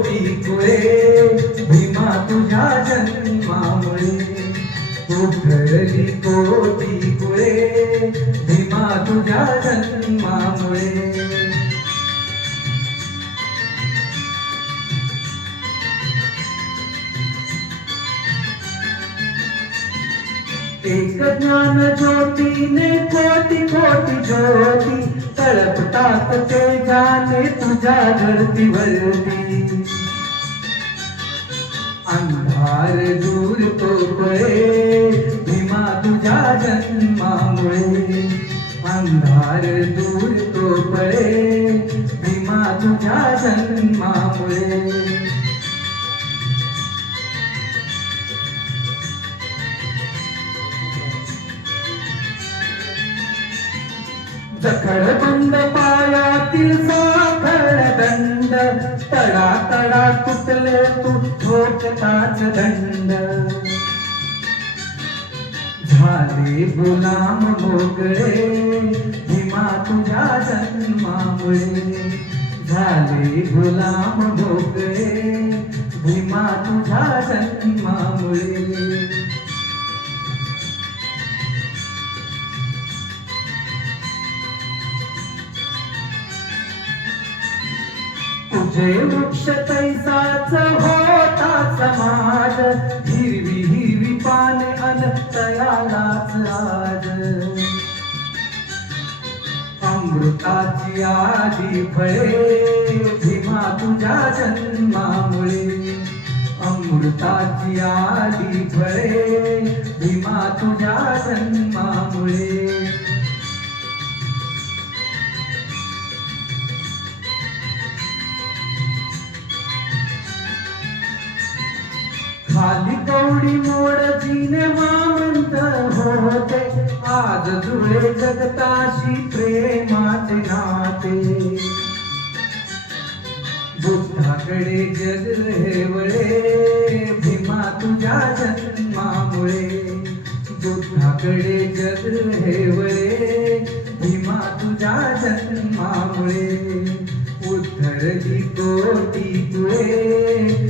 कोटी कुळे भीमा तुझ्या जन्मामुळे उधळली कोटी कुळे भीमा तुझ्या जन्मामुळे एक ज्ञान ज्योतीने कोटी कोटी ज्योती तळपतात ते जाने तुझ्या धरतीवरती अंधार दूर तो पळे भीमा तुझ्या जन्मामुळे अंधार दूर तो पळे भीमा तुझ्या जन्मामुळे जखडबंद पायातील साखळ दंड तडा तडा तुटले तू ठोकताच दंड झाले गुलाम मोगळे भीमा तुझ्या जन्मामुळे झाले गुलाम मोगळे भीमा तुझ्या जन्मामुळे तुझे वृक्ष तैसाच होता समाज हिरवी हिरवी पाने अन तयालाच आज अमृताची आधी फळे भीमा तुझ्या जन्मामुळे अमृताची आधी फळे भीमा तुझ्या जन्मामुळे खाली कवडी मोडजीने वामंत होते आज जुळे जगताशी प्रेमाचे नाते बुद्धाकडे जग हे वळे भीमा तुझ्या जन्मामुळे बुद्धाकडे जग हे वळे भीमा तुझ्या जन्मामुळे उद्धरली कोटी तुळे